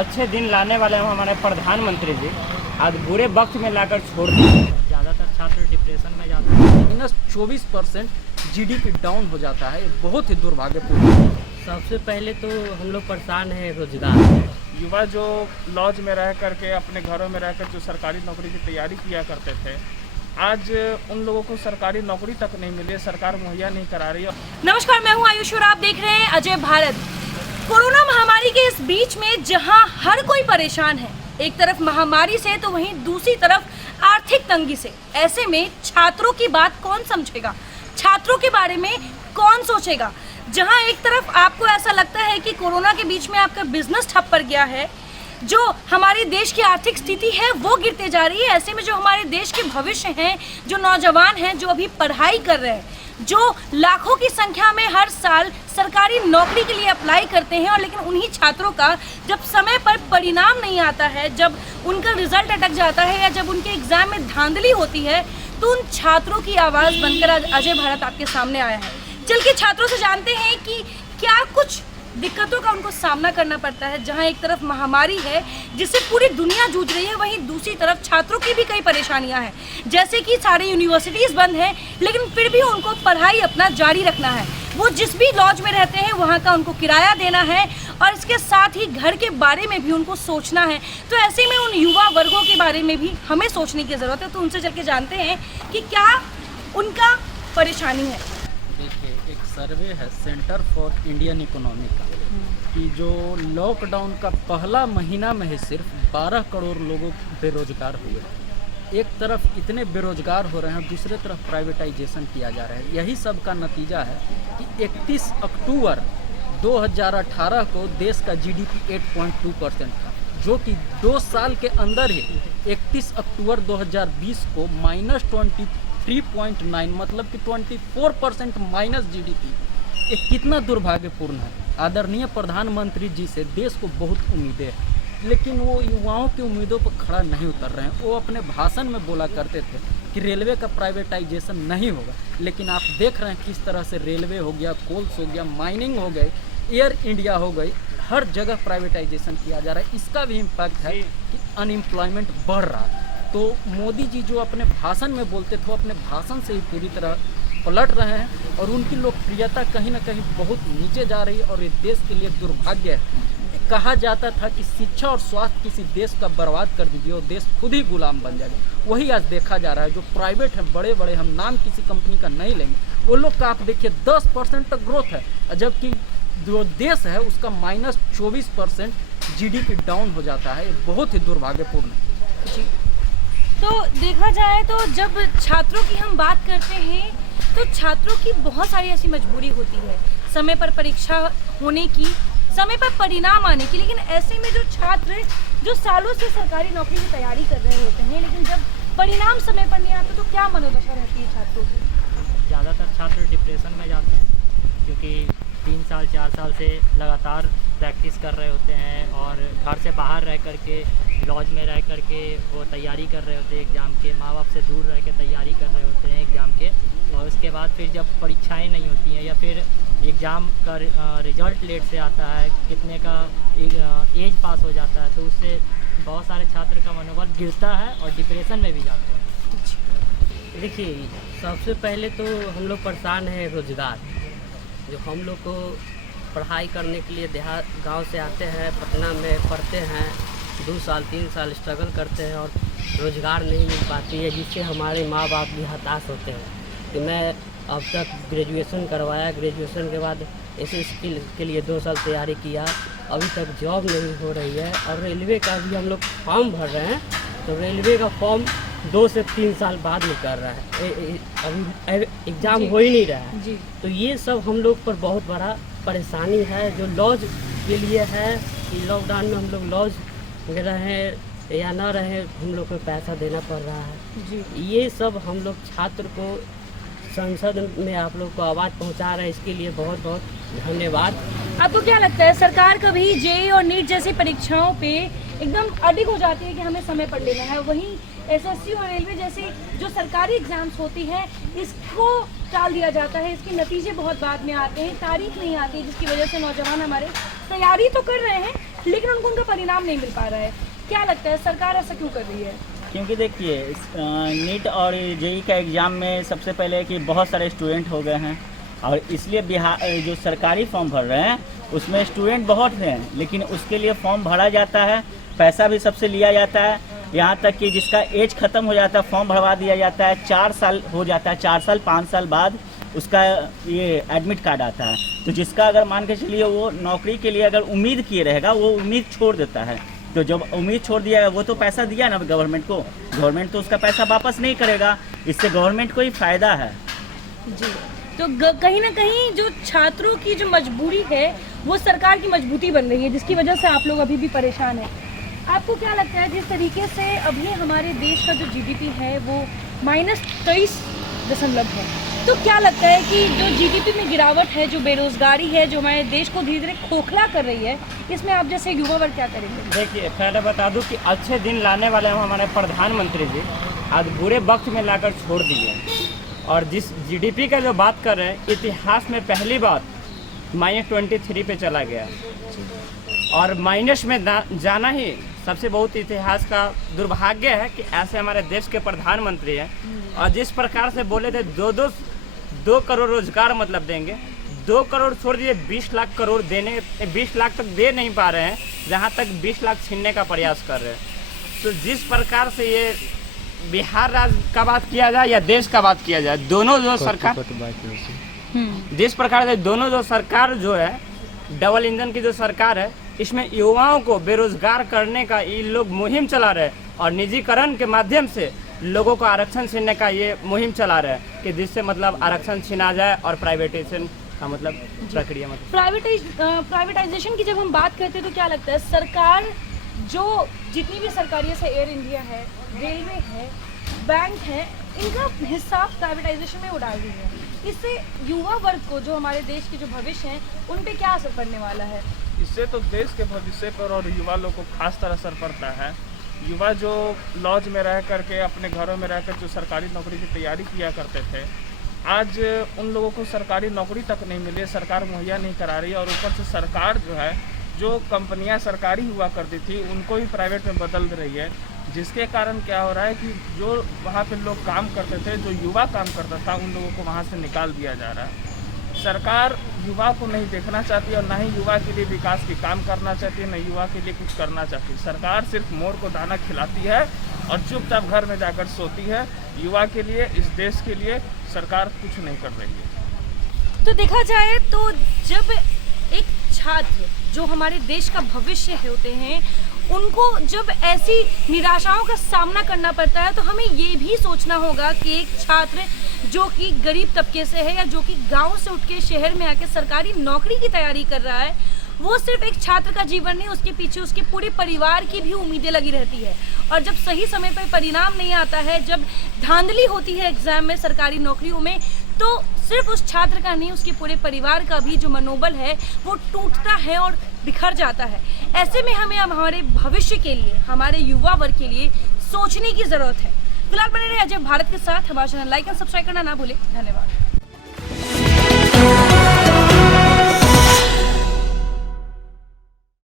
अच्छे दिन लाने वाले हैं हमारे प्रधानमंत्री जी, आज बुरे वक्त में लाकर छोड़ दिए। ज़्यादातर छात्र डिप्रेशन में जाते हैं। -24% जीडीपी डाउन हो जाता है। बहुत ही दुर्भाग्यपूर्ण है। सबसे पहले तो हम लोग परेशान हैं रोजगार। युवा जो लॉज में रह करके अपने घरों में रहकर जो सरकारी नौकरी की तैयारी किया करते थे, आज उन लोगों को सरकारी नौकरी तक नहीं मिली, सरकार मुहैया नहीं करा रही है। नमस्कार, मैं हूं आयुष और आप देख रहे हैं अजय भारत। कोरोना महामारी के इस बीच में जहां हर कोई परेशान है, एक तरफ महामारी से तो वहीं दूसरी तरफ आर्थिक तंगी से, ऐसे में छात्रों की बात कौन समझेगा, छात्रों के बारे में कौन सोचेगा। जहां एक तरफ आपको ऐसा लगता है कि कोरोना के बीच में आपका बिजनेस ठप पड़ गया है, जो हमारे देश की आर्थिक स्थिति है वो गिरते जा रही है, ऐसे में जो हमारे देश के भविष्य हैं, जो नौजवान हैं, जो अभी पढ़ाई कर रहे हैं, जो लाखों की संख्या में हर साल सरकारी नौकरी के लिए अप्लाई करते हैं, और लेकिन उन्हीं छात्रों का जब समय पर परिणाम नहीं आता है, जब उनका रिजल्ट अटक जाता है या जब उनके एग्जाम में धांधली होती है, तो उन छात्रों की आवाज़ बनकर आज अजय भारत आपके सामने आया है। चल के छात्रों से जानते हैं कि क्या कुछ दिक्कतों का उनको सामना करना पड़ता है। जहां एक तरफ महामारी है जिससे पूरी दुनिया जूझ रही है, वहीं दूसरी तरफ छात्रों की भी कई परेशानियां हैं, जैसे कि सारी यूनिवर्सिटीज़ बंद हैं, लेकिन फिर भी उनको पढ़ाई अपना जारी रखना है। वो जिस भी लॉज में रहते हैं वहाँ का उनको किराया देना है, और इसके साथ ही घर के बारे में भी उनको सोचना है। तो ऐसे में उन युवा वर्गों के बारे में भी हमें सोचने की ज़रूरत है। तो उनसे चल के जानते हैं कि क्या उनका परेशानी है। देखिए, एक सर्वे है सेंटर फॉर इंडियन इकोनॉमी का कि जो लॉकडाउन का पहला महीना में ही सिर्फ 12 करोड़ लोगों बेरोजगार हुए। एक तरफ इतने बेरोजगार हो रहे हैं, दूसरे तरफ प्राइवेटाइजेशन किया जा रहा है। यही सब का नतीजा है कि 31 अक्टूबर 2018 को देश का जीडीपी 8.2% था, जो कि 2 साल के अंदर ही 31 अक्टूबर 2020 को -23.9 मतलब कि 24% माइनस जीडीपी। ये कितना दुर्भाग्यपूर्ण है। आदरणीय प्रधानमंत्री जी से देश को बहुत उम्मीदें हैं, लेकिन वो युवाओं की उम्मीदों पर खड़ा नहीं उतर रहे हैं। वो अपने भाषण में बोला करते थे कि रेलवे का प्राइवेटाइजेशन नहीं होगा, लेकिन आप देख रहे हैं किस तरह से रेलवे हो गया, कोल्स हो गया, माइनिंग हो गई, एयर इंडिया हो गई, हर जगह प्राइवेटाइजेशन किया जा रहा है। इसका भी इम्पैक्ट है कि अनएम्प्लॉयमेंट बढ़ रहा है। तो मोदी जी जो अपने भाषण में बोलते थे, वो अपने भाषण से ही पूरी तरह पलट रहे हैं, और उनकी लोकप्रियता कहीं ना कहीं बहुत नीचे जा रही है, और ये देश के लिए दुर्भाग्य है। कहा जाता था कि शिक्षा और स्वास्थ्य किसी देश का बर्बाद कर दीजिए और देश खुद ही गुलाम बन जाएगा। वही आज देखा जा रहा है। जो प्राइवेट है, बड़े बड़े, हम नाम किसी कंपनी का नहीं लेंगे, वो लोग का आप देखिए 10% तक ग्रोथ है, जबकि जो देश है उसका -24% जीडीपी डाउन हो जाता है। बहुत ही दुर्भाग्यपूर्ण है। तो देखा जाए तो जब छात्रों की हम बात करते हैं तो छात्रों की बहुत सारी ऐसी मजबूरी होती है, समय पर परीक्षा होने की, समय पर परिणाम आने की, लेकिन ऐसे में जो छात्र जो सालों से सरकारी नौकरी की तैयारी कर रहे होते हैं, लेकिन जब परिणाम समय पर नहीं आता तो क्या मनोदशा रहती है छात्रों की। ज़्यादातर छात्र डिप्रेशन में जाते हैं, क्योंकि 3 साल 4 साल से लगातार प्रैक्टिस कर रहे होते हैं, और घर से बाहर रह कर के, लॉज में रह कर के वो तैयारी कर रहे होते हैं एग्ज़ाम के, माँ बाप से दूर रह के तैयारी कर रहे होते हैं एग्ज़ाम के, और उसके बाद फिर जब परीक्षाएं नहीं होती हैं या फिर एग्ज़ाम का रिज़ल्ट लेट से आता है, कितने का एज पास हो जाता है, तो उससे बहुत सारे छात्र का मनोबल गिरता है और डिप्रेशन में भी जाते हैं। देखिए, सबसे पहले तो हम लोग परेशान हैं रोज़गार। जो हम लोग को पढ़ाई करने के लिए देहात गांव से आते हैं, पटना में पढ़ते हैं, 2 साल 3 साल स्ट्रगल करते हैं और रोज़गार नहीं मिल पाती है, जिससे हमारे माँ बाप भी हताश होते हैं। तो मैं अब तक ग्रेजुएशन करवाया, ग्रेजुएशन के बाद SSC के लिए 2 साल तैयारी किया, अभी तक जॉब नहीं हो रही है। और रेलवे का भी हम लोग फॉर्म भर रहे हैं, तो रेलवे का फॉर्म 2 से 3 साल बाद निकल रहा है, अभी एग्ज़ाम हो ही नहीं रहा है जी। तो ये सब हम लोग पर बहुत बड़ा परेशानी है। जो लॉज के लिए है कि लॉकडाउन में हम लोग लॉज में रहें या ना रहें, हम लोग को पैसा देना पड़ रहा है जी। ये सब हम लोग छात्र को संसद में आप लोग को आवाज़ पहुंचा रहे हैं, इसके लिए बहुत बहुत धन्यवाद। आपको क्या लगता है, सरकार कभी जेईई और नीट जैसी परीक्षाओं पे एकदम अडिग हो जाती है कि हमें समय पर लेना है, वहीं SSC और रेलवे जैसी जो सरकारी एग्जाम्स होती हैं, इसको टाल दिया जाता है, इसके नतीजे बहुत बाद में आते हैं, तारीख नहीं आती, जिसकी वजह से नौजवान हमारे तैयारी तो कर रहे हैं लेकिन उनको उनका परिणाम नहीं मिल पा रहा है। क्या लगता है सरकार ऐसा क्यों कर रही है? क्योंकि देखिए नीट और जेईई का एग्ज़ाम में सबसे पहले कि बहुत सारे स्टूडेंट हो गए हैं और इसलिए बिहार जो सरकारी फॉर्म भर रहे हैं उसमें स्टूडेंट बहुत हैं, लेकिन उसके लिए फॉर्म भरा जाता है, पैसा भी सबसे लिया जाता है, यहाँ तक कि जिसका एज ख़त्म हो जाता है फॉर्म भरवा दिया जाता है, 4 साल हो जाता है, 4 साल 5 साल बाद उसका ये एडमिट कार्ड आता है। तो जिसका अगर मान के चलिए वो नौकरी के लिए अगर उम्मीद किए रहेगा वो उम्मीद छोड़ देता है। तो जब उम्मीद छोड़ दिया वो तो पैसा दिया ना गवर्नमेंट को, गवर्नमेंट तो उसका पैसा वापस नहीं करेगा, इससे गवर्नमेंट को ही फ़ायदा है। जी, तो कहीं ना कहीं जो छात्रों की जो मजबूरी है वो सरकार की मजबूती बन रही है, जिसकी वजह से आप लोग अभी भी परेशान हैं। आपको क्या लगता है जिस तरीके से अभी हमारे देश का जो जीडीपी है वो -23% है, तो क्या लगता है कि जो जीडीपी में गिरावट है, जो बेरोजगारी है, जो हमारे देश को धीरे धीरे खोखला कर रही है, इसमें आप जैसे युवा वर्ग क्या करेंगे? देखिए पहले बता दूं कि अच्छे दिन लाने वाले हमारे प्रधानमंत्री जी आज बुरे वक्त में लाकर छोड़ दिए। और जिस जीडीपी का जो बात कर रहे हैं, इतिहास में पहली बार -23 पे चला गया और माइनस में जाना ही सबसे बहुत इतिहास का दुर्भाग्य है कि ऐसे हमारे देश के प्रधानमंत्री हैं। और जिस प्रकार से बोले थे 2 करोड़ रोजगार मतलब देंगे, 2 करोड़ छोड़ दिए 20 लाख करोड़ देने, 20 लाख तक दे नहीं पा रहे हैं, जहाँ तक 20 लाख छीनने का प्रयास कर रहे हैं। तो जिस प्रकार से ये बिहार राज्य का बात किया जाए या देश का बात किया जाए, दोनों जो सरकार जिस प्रकार से दोनों जो सरकार जो है डबल इंजन की जो सरकार है, इसमें युवाओं को बेरोजगार करने का ये लोग मुहिम चला रहे हैं और निजीकरण के माध्यम से लोगों को आरक्षण छीनने का ये मुहिम चला रहे हैं कि जिससे मतलब आरक्षण छीना जाए और प्राइवेटाइजेशन का मतलब प्रक्रिया मतलब प्राइवेटाइजेशन की जब हम बात करते हैं तो क्या लगता है सरकार जो जितनी भी सरकारी जैसे एयर इंडिया है, रेलवे है, बैंक है, इनका हिस्सा प्राइवेटाइजेशन में उड़ा रही है, इससे युवा वर्ग को जो हमारे देश के जो भविष्य हैं उन पे क्या असर पड़ने वाला है? इससे तो देश के भविष्य पर और युवा लोग को खास तरह असर पड़ता है। युवा जो लॉज में रह करके अपने घरों में रहकर जो सरकारी नौकरी की तैयारी किया करते थे, आज उन लोगों को सरकारी नौकरी तक नहीं मिली, सरकार मुहैया नहीं करा रही और ऊपर से सरकार जो है जो कंपनियां सरकारी हुआ करती थी उनको ही प्राइवेट में बदल रही है, जिसके कारण क्या हो रहा है कि जो वहाँ पे लोग काम करते थे, जो युवा काम करता था, उन लोगों को वहाँ से निकाल दिया जा रहा है। सरकार युवा को नहीं देखना चाहती और ना ही युवा के लिए विकास की काम करना चाहती है, न युवा के लिए कुछ करना चाहती है। सरकार सिर्फ मोर को दाना खिलाती है और चुपचाप घर में जाकर सोती है। युवा के लिए, इस देश के लिए सरकार कुछ नहीं कर रही है। तो देखा जाए तो जब एक छात्र जो हमारे देश का भविष्य होते हैं उनको जब ऐसी निराशाओं का सामना करना पड़ता है तो हमें ये भी सोचना होगा कि एक छात्र जो कि गरीब तबके से है या जो कि गांव से उठ के शहर में आके सरकारी नौकरी की तैयारी कर रहा है, वो सिर्फ एक छात्र का जीवन नहीं, उसके पीछे उसके पूरे परिवार की भी उम्मीदें लगी रहती है। और जब सही समय पर परिणाम नहीं आता है, जब धांधली होती है एग्जाम में, सरकारी नौकरियों में, तो सिर्फ उस छात्र का नहीं, उसके पूरे परिवार का भी जो मनोबल है वो टूटता है और बिखर जाता है। ऐसे में हमें हमारे भविष्य के लिए, हमारे युवा वर्ग के लिए सोचने की ज़रूरत है। फिलहाल बने रहे अजय भारत के साथ। हमारा चैनल लाइक एंड सब्सक्राइब करना ना भूलें। धन्यवाद।